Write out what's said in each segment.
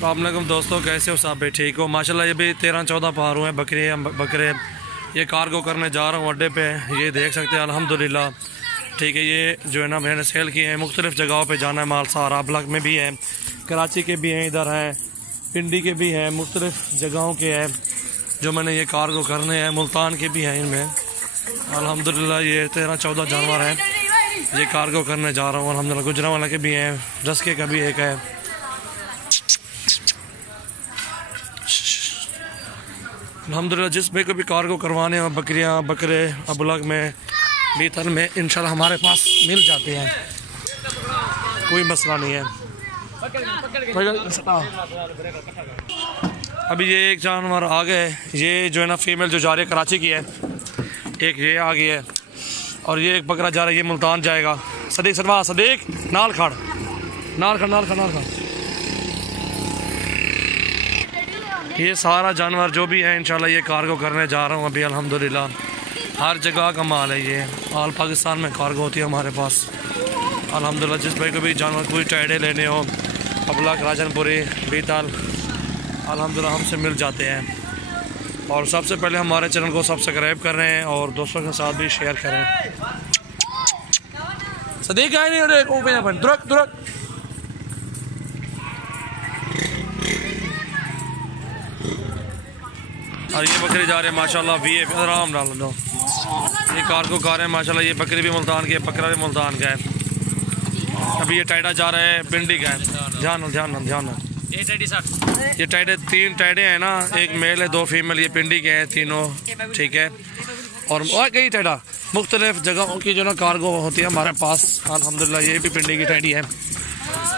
अस्सलाम वालेकुम दोस्तों, कैसे हो सब? भी ठीक हो माशाल्लाह। ये भी 13-14 पार हुए बकरे ये कार्गो करने जा रहा हूँ अड्डे पे। ये देख सकते हैं अल्हम्दुलिल्लाह। ठीक है, ये जो है ना मैंने सेल किए हैं। मुख्तलिफ़ जगहों पे जाना है माल। सहारा ब्लॉक में भी है, कराची के भी हैं, इधर हैं, पिंडी के भी हैं, मुख्तलिफ़ जगहों के हैं जो मैंने ये कार्गो करने हैं। मुल्तान के भी हैं इनमें अल्हम्दुलिल्लाह। ये 13-14 जानवर हैं, ये कार्गो करने जा रहा हूँ अल्हम्दुलिल्लाह। गुजरांवाला के भी हैं, रस्के का भी एक है। अल्हम्दुलिल्लाह जिस भाई को भी कार्गो करवाने हो, बकरियां बकरे अबलग में बीतल में इंशाल्लाह हमारे पास मिल जाते हैं, कोई मसला नहीं है। अभी ये एक जानवर आ गए, ये जो है ना फीमेल जो जा रही है कराची की है, एक ये आ गई है और ये एक बकरा जा रहा है, ये मुल्तान जाएगा। सदीक सरवा सदीक नाल खड़ नाल खड़ नाल खड़ नाल खड़। ये सारा जानवर जो भी है इंशाल्लाह ये कार्गो करने जा रहा हूँ अभी अल्हम्दुलिल्लाह। हर जगह का माल है, ये ऑल पाकिस्तान में कार्गो होती है हमारे पास अल्हम्दुलिल्लाह। जिस भाई को भी जानवर कोई टाइडे लेने हो, अबलग राजनपुरी बीतल अल्हम्दुलिल्लाह हमसे मिल जाते हैं। और सबसे पहले हमारे चैनल को सब्सक्राइब कर रहे हैं और दोस्तों के साथ भी शेयर करें। सदीक आए नहीं दुरक दुरक। और ये बकरी जा रहे हैं माशाल्लाह वी आराम डाल दो। ये कार्गो कार है माशाल्लाह। ये बकरी भी मुल्तान की है, बकरा भी मुल्तान का है। अभी ये टाइडा जा रहा है पिंडी का है। ध्यान ध्यान ध्यान। ये टाइडे 3 टाइडे हैं ना, एक मेल है 2 फीमेल। ये पिंडी के हैं तीनों, ठीक है। और कई टाइडा मुख्तलिफ जगहों की जो ना कार्गो होती है हमारे पास अल्हम्दुलिल्लाह। ये भी पिंडी की टाइडी है,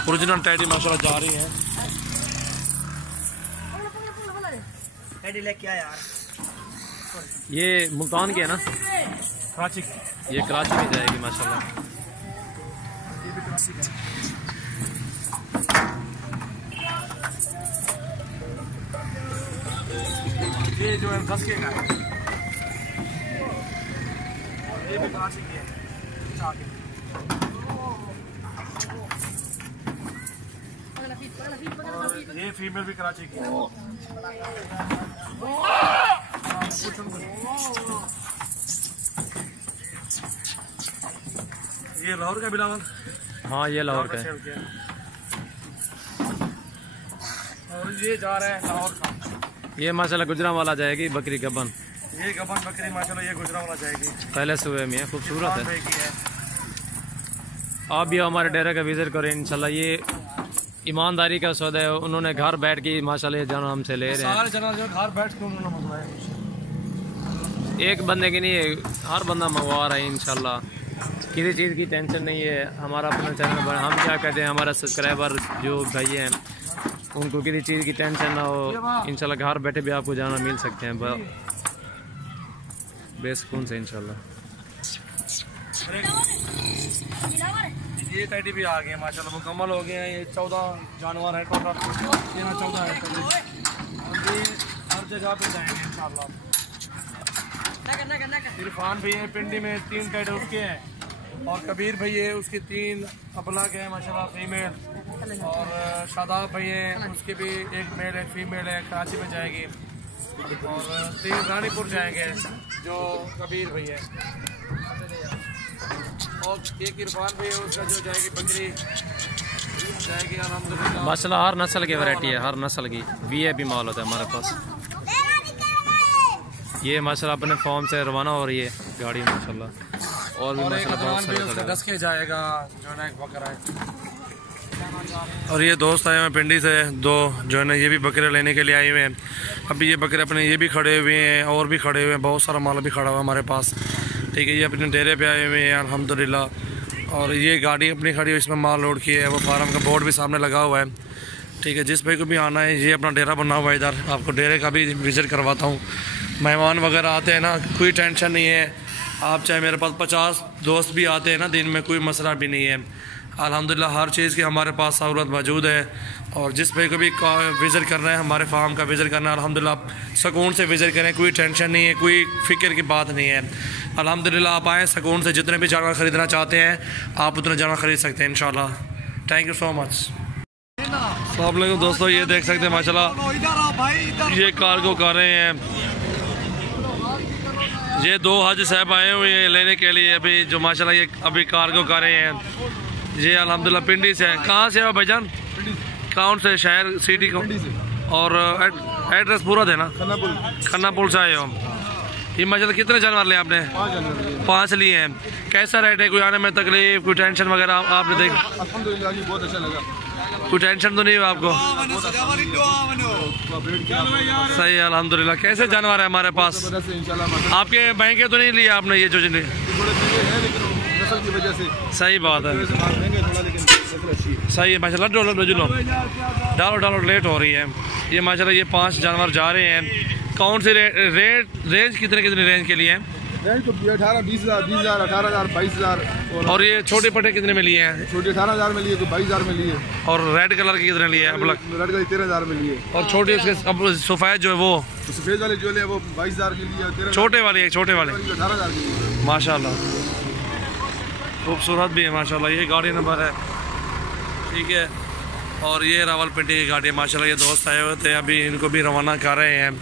ओरिजिनल टाइडी माशाल्लाह जा रही है। ये मुल्तान की है ना, कराची की। ये कराची में जाएगी माशाल्लाह। ये जो है 10 के का है, ये भी कराची की है। ये फीमेल भी कराची की है। ये लाहौर का बिलावल। हाँ ये लाहौर का है। और ये जा रहा है लाहौर का। ये माशाल्लाह गुजरांवाला जाएगी बकरी गबन। ये गबन बकरी माशाल्लाह ये गुजरांवाला जाएगी। पहले सुबह में है, खूबसूरत है। आप भी हमारे डेरे का विजिट करें इंशाल्लाह। ये ईमानदारी का सौदा है, उन्होंने घर बैठ के माशाल्लाह जानवर हमसे ले रहे हैं। सारे जानवर जो घर बैठ के उन्होंने मंगवाए, एक बंदे की नहीं है, हर बंदा मंगवा रहा है इंशाल्लाह। किसी चीज़ की टेंशन नहीं है। हमारा अपना चैनल पर हम क्या कहते हैं, हमारा सब्सक्राइबर जो भाई हैं उनको किसी चीज़ की टेंशन ना हो इंशाल्लाह। घर बैठे भी आपको जाना मिल सकते हैं बेसुकून से इंशाल्लाह। ये टाइडी भी आ गए माशाल्लाह, मुकम्मल हो गए हैं। ये 14 जानवर है टोटल, 13-14 है। और ये हर जगह पे जाएंगे इंशाल्लाह। इरफान भी है पिंडी में, 3 टाइडे उसके हैं। और कबीर भाई है, उसकी 3 अबलग है माशाल्लाह फीमेल। और शादाब भाई है, उसकी भी एक मेल है फीमेल है, कराची में जाएगी। और 3 रानीपुर जाएंगे जो कबीर भाई है। और एक इरफान भाई है, उसका जो जाएगी बकरी जाएगी अल्हम्दुलिल्लाह। माशाल्लाह हर नस्ल की वैरायटी है, हर नस्ल की वीआईपी माल होता है हमारे पास। ये माशाल्लाह अपने फॉर्म से रवाना हो रही है गाड़ी माशाल्लाह। और भी माशाल्लाह बहुत सारे 10 के जाएगा जो ना एक बकरा है। और ये दोस्त आए हैं पिंडी से 2 जो है ना, ये भी बकरे लेने के लिए आए हुए हैं। अभी ये बकरे अपने ये भी खड़े हुए हैं और भी खड़े हुए हैं, बहुत सारा माल भी खड़ा हुआ है हमारे पास, ठीक है। ये अपने डेरे पे आए हुए हैं अल्हम्दुलिल्लाह। और ये गाड़ी अपनी खड़ी हुई, इसमें माल लोड की है। वो फार्म का बोर्ड भी सामने लगा हुआ है, ठीक है। जिस भाई को भी आना है, ये अपना डेरा बना हुआ है इधर, आपको डेरे का भी विजिट करवाता हूँ। मेहमान वगैरह आते हैं ना, कोई टेंशन नहीं है। आप चाहे मेरे पास 50 दोस्त भी आते हैं ना दिन में, कोई मसला भी नहीं है अल्हम्दुलिल्लाह। हर चीज़ की हमारे पास सहूलत मौजूद है। और जिस भाई को भी विज़िट करना है, हमारे फार्म का विज़िट करना है अल्हम्दुलिल्लाह सुकून से विज़िट करें, कोई टेंशन नहीं है, कोई फ़िक्र की बात नहीं है अल्हम्दुलिल्लाह। आप आएँ सुकून से, जितने भी जानवर ख़रीदना चाहते हैं आप उतने जानवर ख़रीद सकते हैं इंशाल्लाह। Thank you so much. अस्सलाम वालेकुम दोस्तों, ये देख सकते हैं माशाल्लाह ये कार्गो कारें हैं। ये दो हाजी साहब आए हुए हैं लेने के लिए अभी, जो माशाल्लाह ये अभी कार्गो कारें हैं। ये अल्हम्दुलिल्लाह पिंडी से है। कहाँ से हो भाईजान? कौन से शहर सिटी को? और एड्रेस पूरा देना। खन्ना पुल से आए हो। ये माशाल्लाह कितने जानवर लिए आपने? 5 लिए हैं। कैसा रेट है? कोई आने में तकलीफ, कोई टेंशन वगैरह आपने देख? बहुत अच्छा लगा। कोई टेंशन तो नहीं हुआ आपको? सही है अल्हम्दुलिल्लाह। कैसे जानवर है हमारे पास? आपके बैंक तो नहीं लिया आपने ये जो जिन्हें? सही बात है, सही है माशाल्लाह। डालो लेट हो रही है। ये माशाल्लाह ये 5 जानवर जा रहे हैं। कौन से रेंज कितने रेंज के लिए हैं? 18, 20,000, 20,000, 18,000, 22,000। और ये छोटे पटे कितने में लिए हैं? छोटे 18,000 में लिए, तो 22,000 में लिए। और रेड कलर के कितने लिए? रेड कलर 13,000 में लिए। और छोटे उसके सफेद जो है वो? सफेद वाले जो है वो 22,000 के लिए। छोटे वाले 18,000 के लिए माशाल्लाह। खूबसूरत भी है माशाल्लाह। ये गाड़ी नंबर है, ठीक है। और ये रावलपिंडी की गाड़ी है माशाल्लाह। ये दोस्त आए हुए थे, अभी इनको भी रवाना कर रहे हैं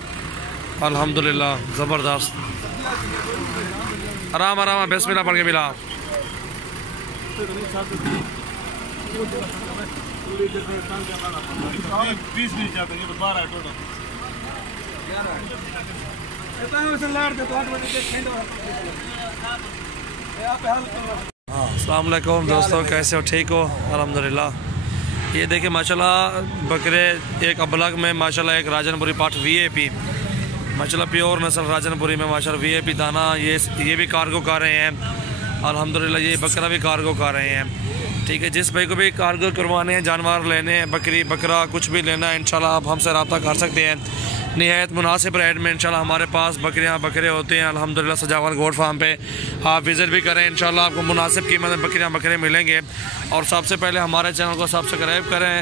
अल्हम्दुलिल्लाह। ज़बरदस्त। आराम बिस्मिल्लाह पढ़ के मिला। अस्सलाम वालेकुम दोस्तों, कैसे हो? ठीक हो? अल्हम्दुलिल्लाह। ये देखिए माशाल्लाह बकरे, एक अबलग में माशाल्लाह, एक राजनपुरी पाठ VIP माशाल्लाह प्योर नस्ल राजनपुरी में माशाल्लाह VIP दाना। ये भी कार्गो कर रहे हैं अल्हम्दुलिल्लाह। ये बकरा भी कार्गो कर रहे हैं, ठीक है। जिस भाई को भी कार्गो करवाने हैं, जानवर लेने हैं, बकरी बकरा कुछ भी लेना है, इंशाल्लाह आप हमसे रब्ता कर सकते हैं। निहायत मुनासिब रेट में इंशाल्लाह हमारे पास बकरे होते हैं अल्हम्दुलिल्लाह। सजावल गोट फार्म पे आप विज़िट भी करें, इंशाल्लाह आपको मुनासिब कीमत में बकरे मिलेंगे। और सबसे पहले हमारे चैनल को सब्सक्राइब करें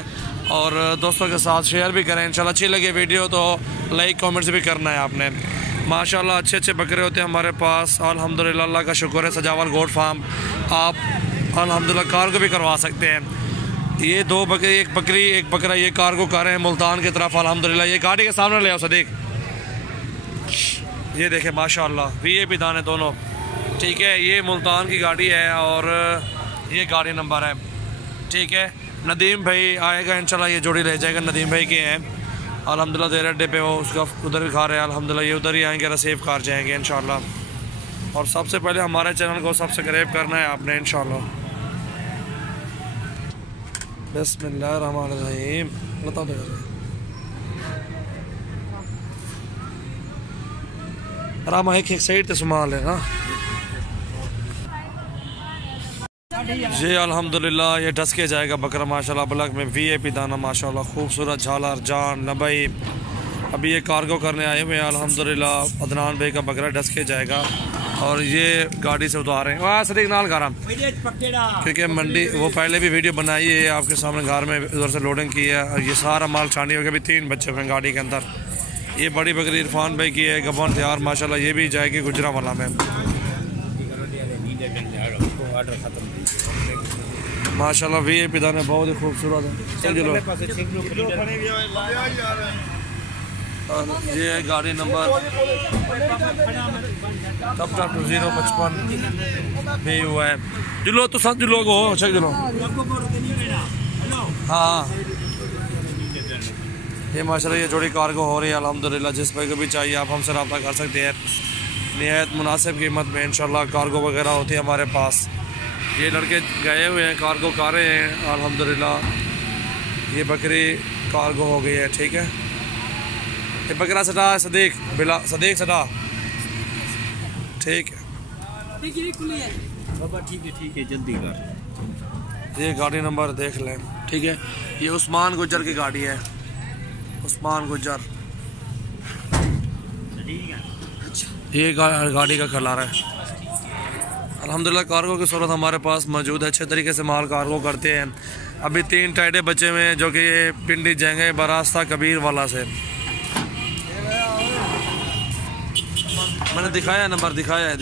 और दोस्तों के साथ शेयर भी करें इंशाल्लाह। अच्छी लगे वीडियो तो लाइक कमेंट्स भी करना है आपने। माशाल्लाह अच्छे बकरे होते हैं हमारे पास अल्हम्दुलिल्लाह। अल्लाह का शुक्र है। सजावल गोट फार्म आप अल्हम्दुलिल्लाह कार्गो भी करवा सकते हैं। ये 2 बकरी, एक बकरा ये कार्गो कर रहे हैं मुल्तान की तरफ अल्हम्दुलिल्लाह। ये गाड़ी के सामने ले आओ सदीक। ये देखें माशाल्लाह VIP दाने दोनों, ठीक है। ये मुल्तान की गाड़ी है और ये गाड़ी नंबर है, ठीक है। नदीम भाई आएगा इंशाल्लाह, ये जोड़ी ले जाएगा। नदीम भाई के हैं अल्हम्दुलिल्लाह। देर अड्डे पे वो उसका उधर भी खा रहे हैं अल्हम्दुलिल्लाह। ये उधर ही आएंगे, रिसीव कर जाएंगे इंशाल्लाह। और सबसे पहले हमारे चैनल को सब्सक्राइब करना है आपने इंशाल्लाह। बिस्मिल्लाहिर्रहमानिर्रहीम। बताओ तो आराम एक साइड से संभाल है ना जी। अल्हम्दुलिल्लाह ये डस के जाएगा बकरा माशाल्लाह। ब्लॉक में VIP दाना माशाल्लाह। खूबसूरत झालर जान नबई। अभी ये कार्गो करने आए हुए हैं अल्हम्दुलिल्लाह। अदनान भाई का बकरा डस के जाएगा और ये गाड़ी से उतार रहे हैं। वाह सदीक नाल गारा, क्योंकि मंडी वो पहले भी वीडियो बनाई है आपके सामने। घर में उधर से लोडिंग की है और ये सारा माल छानी हो गया। अभी 3 बच्चे हुए गाड़ी के अंदर। ये बड़ी बकरी इरफान भाई की है, गबन तैयार माशाल्लाह। ये भी जाएगी गुजरावाला में माशाल्लाह। VIP दाने बहुत ही खूबसूरत है। ये है गाड़ी नंबर 055 भी हुआ है। जुलो तो सब जुलो को अच्छा जुलो। हाँ ये माशाल्लाह ये जोड़ी कार्गो हो रही है अल्हम्दुलिल्लाह। जिस भाई को भी चाहिए आप हमसे रब्ता कर सकते हैं। निहायत मुनासिब कीमत में इंशाल्लाह कार्गो वगैरह होती है हमारे पास। ये लड़के गए हुए हैं, कार्गो कर रहे हैं अल्हम्दुलिल्लाह। ये बकरी कार्गो हो गई है, ठीक है। ये बकरा सटा सदीक सटा, ठीक है। ठीक है जल्दी कर। ये गाड़ी नंबर देख लें, ठीक है। ये उस्मान गुज्जर की गाड़ी है, उस्मान गुज्जर। ये गाड़ी का कलर है अल्हम्दुलिल्लाह। कार्गो की सूरत हमारे पास मौजूद है। अच्छे तरीके से माल कार्गो करते हैं। अभी 3 टाइडे बचे हुए हैं जो कि ये पिंडी जाएंगे बरास्ता कबीर वाला से। मैंने दिखाया नंबर, दिखाया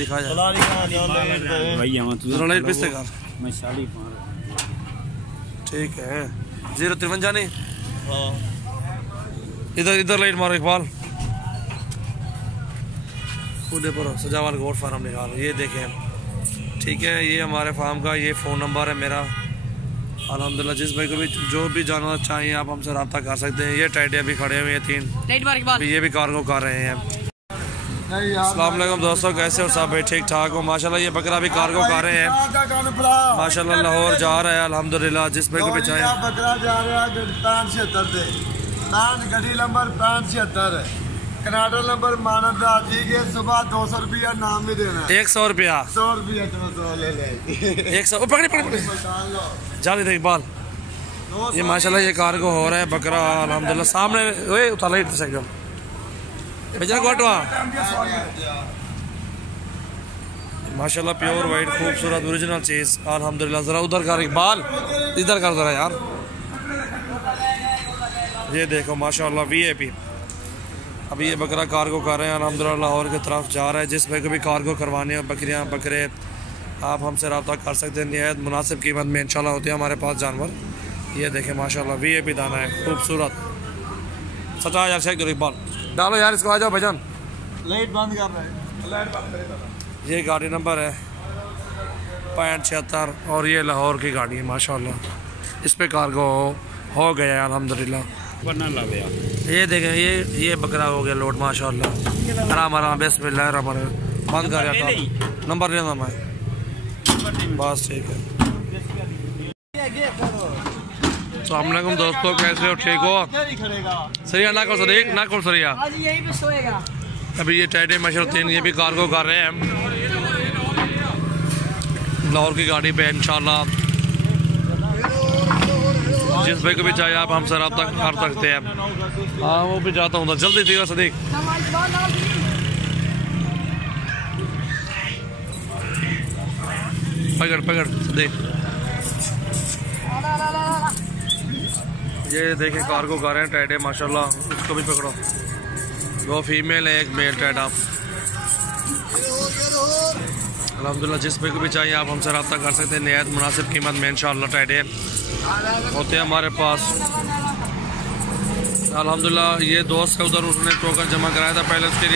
ठीक है। 053 नहीं इधर इधर लाइट मारो इकबाल, खुदे पर सजावाल गोट फार्म निकालो। ये देखें, ठीक है, ये हमारे फार्म का ये फ़ोन नंबर है मेरा। अल्हम्दुलिल्लाह जिस भाई को भी जो भी जानवर चाहिए आप हमसे रब्ता कर सकते हैं। ये टाइटे अभी खड़े हुए हैं 3, ये भी कार्गो कर रहे हैं। अस्सलाम वालेकुम दोस्तों, कैसे हो सब? ठीक ठाक हो माशाल्लाह। ये बकरा भी कार्गो कर रहे हैं माशाल्लाह, लाहौर जा रहा है अल्हम्दुलिल्लाह। जिस भाई को भी चाहिए बकरा जा रहा है 576 से, गड्डी नंबर 576 कनाडा नंबर मानदा जी के। सुबह 200 रुपया नाम भी देना है। 100 रुपया 100 रुपया चलो ले ले 100 पकड़ी पकड़ी जाने दे इकबाल। ये माशाल्लाह ये कार्गो हो रहा है बकरा अल्हम्दुलिल्लाह। सामने ओए उतार लाइट से एकदम बेजा गोटवा माशाल्लाह, प्योर वाइट खूबसूरत ओरिजिनल चीज अल्हम्दुलिल्लाह। जरा उधर कर इकबाल, इधर कर जरा यार। ये देखो माशाल्लाह VIP। अभी ये बकरा कार्गो कर रहे हैं अल्हम्दुलिल्लाह, लाहौर की तरफ जा रहा है। जिस भाई को भी कार्गो करवाने हो बकरियां बकरे आप हमसे रब्ता कर सकते हैं। निहायत मुनासिब कीमत में इंशाल्लाह होते हैं हमारे पास जानवर। ये देखें माशाल्लाह VIP दाना है खूबसूरत। सचा यार शेख इकबाल डालो यार इसको, आ जाओ भाईजान। लाइट बंद कर रहे हैं, लाइट बंद करे। ये गाड़ी नंबर है 576 और ये लाहौर की गाड़ी है माशाल्लाह। इस पे कार्गो हो गया है अल्हम्दुलिल्लाह। ये देखें ये बकरा हो गया लोड माशाल्लाह। आराम आराम बिस्मिल्लाह रहमान रहीम। बंद कर रहा नंबर लेना मैं बस, ठीक है। अस्सलाम वालेकुम दोस्तों, कैसे हो? ठीक हो? सरिया ना कौन सदीक ना कौन सरिया अभी ये टाइटे माशाल्लाह 3 ये भी कार्गो कर रहे हैं लाहौर की गाड़ी पे इंशाल्लाह। जिस भाई को भी चाहिए आप हमसे रब्ता कर सकते हैं। हाँ वो भी जाता हूँ जल्दी थी सदीक। पकड़ पकड़ सदीक। ये देखें कार्गो कर रहे हैं टाइटे माशाल्लाह। उसको भी पकड़ो, 2 फीमेल है 1 मेल टाइट। आप अल्हम्दुलिल्लाह जिस भाई को भी चाहिए आप हमसे रब्ता कर सकते हैं। निहायत मुनासिब कीमत में इंशाल्लाह टाइटे होते हैं हमारे पास अल्हम्दुलिल्लाह। ये दोस्त है उधर, उसने टोकन जमा कराया था पहले उसके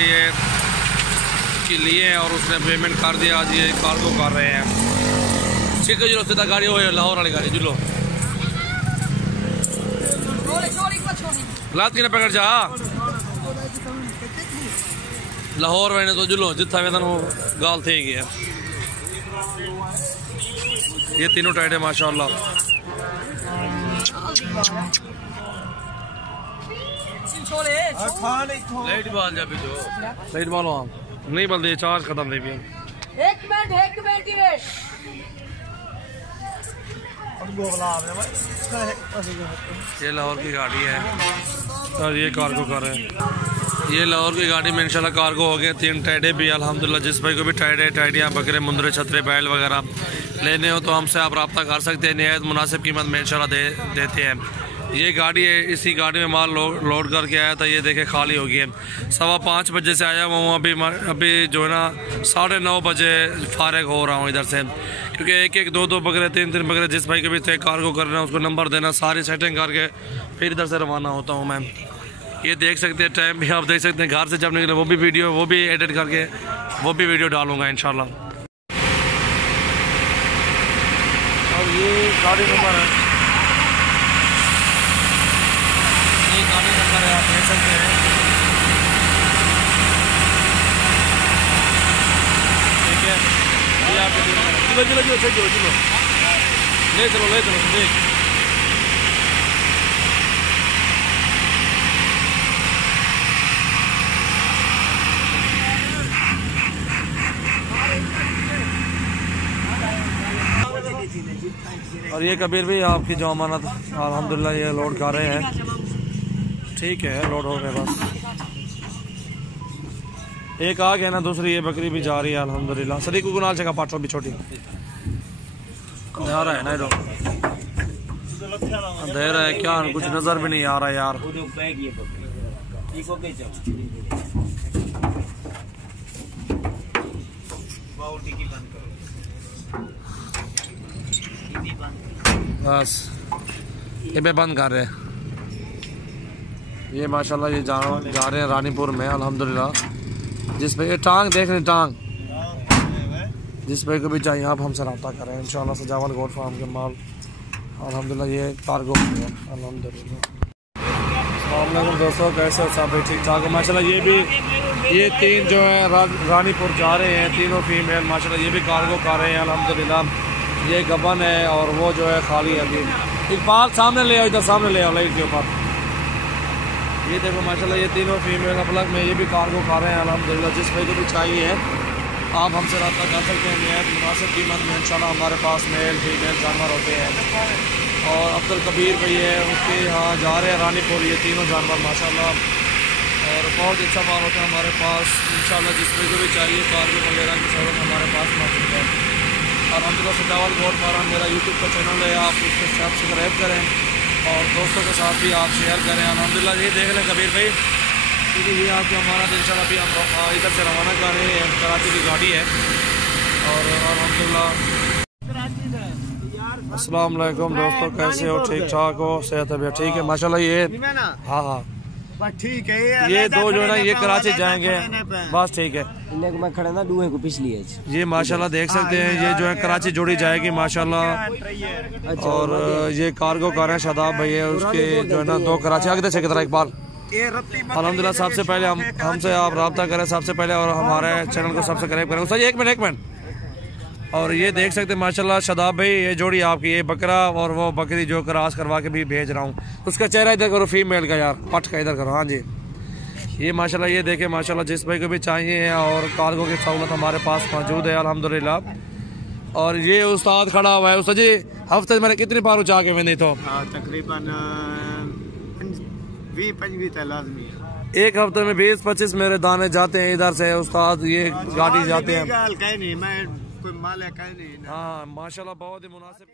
लिए और उसने पेमेंट कर दिया। आज ये कार्गो कर रहे हैं। ठीक है जुलो सीधा गाड़ी हो लाहौर वाली गाड़ी जुलो लात की ना पकड़ जा लाहौर वाले तो जुलो जितना वेतन वो गाल थे गया। ये तीनों टाइट है माशाल्लाह। लाइट बाल जा जो लाइट बालो नहीं बल दे चार्ज खत्म दे भी। 1 मिनट ये लाहौर की गाड़ी है और ये कार्गो कर रहे हैं। ये लाहौर की गाड़ी में इंशाल्लाह कार्गो हो गए 3 टाइडे भी अल्हम्दुलिल्लाह। जिस भाई को भी टाइडियाँ बकरे मुंदरे छतरे बैल वगैरह लेने हो तो हमसे आप रब्ता कर सकते हैं। निहायत मुनासिब कीमत में इंशाल्लाह देते हैं। ये गाड़ी है, इसी गाड़ी में माल लोड करके आया था। ये देखे खाली हो गई है। 5:15 बजे से आया हूँ अभी जो है ना 9:30 बजे फारिग हो रहा हूँ इधर से, क्योंकि 1-1 2-2 बकरे 3-3 बकरे जिस भाई के भी थे कार्गो करना उसको नंबर देना, सारी सेटिंग करके फिर इधर से रवाना होता हूँ मैं। ये देख सकते हैं टाइम भी आप देख सकते हैं। घर से जब निकले वो भी वीडियो वो भी एडिट करके वो भी वीडियो डालूंगा इंशाल्लाह। और ये गाड़ी नंबर है, ये गाड़ी नंबर है आप देख सकते हैं। ठीक है ये आप चलो चलो चलो चलो चलो ले चलो देख। और ये कबीर भी आपकी जो अमानत अल्हम्दुलिल्लाह ये लोड कर रहे हैं। ठीक है लोड हो गए बस। एक आ गया ना, दूसरी ये बकरी भी जा रही है अल्हम्दुलिल्लाह। सदी को गुनाल जगह पाटो भी छोटी अंधेरा है ना, अंधेरा है क्या कुछ नजर भी नहीं आ रहा यार। बस ये बंद कर रहे हैं। ये माशाल्लाह ये जा रहे हैं रानीपुर में अल्हम्दुलिल्लाह। जिस पे ये टांग देख रहे टांग, जिस पे को भी चाहिए आप हमसे रब्ता करें इंशाल्लाह। सजावल गोट फार्म के माल अल्हम्दुलिल्लाह ये कार्गो है अल्हम्दुलिल्लाह। अस्सलाम दोस्तों, कैसे हो सब ठीक ठाक है माशाल्लाह। ये तीन जो है रानीपुर जा रहे हैं, तीनों फीमेल माशाल्लाह। ये भी कार्गो कर रहे हैं अल्हम्दुलिल्लाह। ये गबन है और वो जो है खाली है। अभी इकबाल सामने ले आओ, इधर सामने ले आओ लाइट के ऊपर। ये देखो माशाल्लाह ये तीनों फीमेल अपलग में ये भी कार्गो कर रहे हैं अल्हम्दुलिल्लाह। जिस भाई को भी चाहिए आप हमसे रब्ता कर सकते हैं। नहायत मुनासिब कीमत में इंशाल्लाह हमारे पास मेल फीमेल जानवर होते हैं। और अब्दुल कबीर भाई है, उसके यहाँ जा रहे हैं रानीपुर ये तीनों जानवर माशाल्लाह। और बहुत अच्छा माल होता है हमारे पास इंशाल्लाह। जिस भाई को भी चाहिए कार्गो वगैरह की सहूलत हमारे पास मौजूद है। अल्हम्दुलिल्लाह सजावल गोट फार्म मेरा यूट्यूब का चैनल है, आप उसको सब्सक्राइब करें और दोस्तों के साथ भी आप शेयर करें अल्हम्दुलिल्लाह। ये देख लें कबीर भाई, क्योंकि ये आपको हमारा इंशाल्लाह अभी हम इधर से रवाना कर रहे हैं। कराची की गाड़ी है और अल्हम्दुलिल्लाह। अस्सलाम वालेकुम दोस्तों, कैसे हो ठीक ठाक हो, सेहत तबीयत ठीक है माशाल्लाह। ये हाँ ठीक है, ये दो जो है ना ये कराची जाएंगे बस ठीक है। मैं खड़ा ना दूहे को पिछली है ये माशाल्लाह देख सकते हैं ये जो है कराची जोड़ी जाएगी माशाल्लाह। और ये कार्गो कर रहे हैं शादाब भाई है, उसके जो है ना दो कराची आगे से कितना इकबाल अल्हम्दुलिल्लाह। सबसे पहले हमसे आप रब्ता करें सबसे पहले और हमारे चैनल को सब्सक्राइब करें। उसका एक मिनट और ये देख सकते हैं माशाल्लाह शादाब भाई ये जोड़ी आपकी, ये बकरा और वो बकरी जो क्रॉस करवा के भी भेज रहा हूँ। उसका चेहरा इधर करो फीमेल का यार, पट का इधर करो। हाँ जी ये माशाल्लाह ये देखें माशाल्लाह। जिस भाई को भी चाहिए और कार्गो की सहूलत हमारे पास मौजूद है अल्हम्दुलिल्लाह। और ये उस्ताद खड़ा हुआ है। उस्ताद जी हफ्ते में कितनी बार उठा के मैंने तो तकरीबन 20-25 लाजमी है। एक हफ्ते में 20-25 मेरे दाने जाते हैं इधर से उस्ताद, ये गाड़ी जाते हैं। कोई माल है कहीं नहीं। हाँ माशाल्लाह बहुत ही मुनासिब।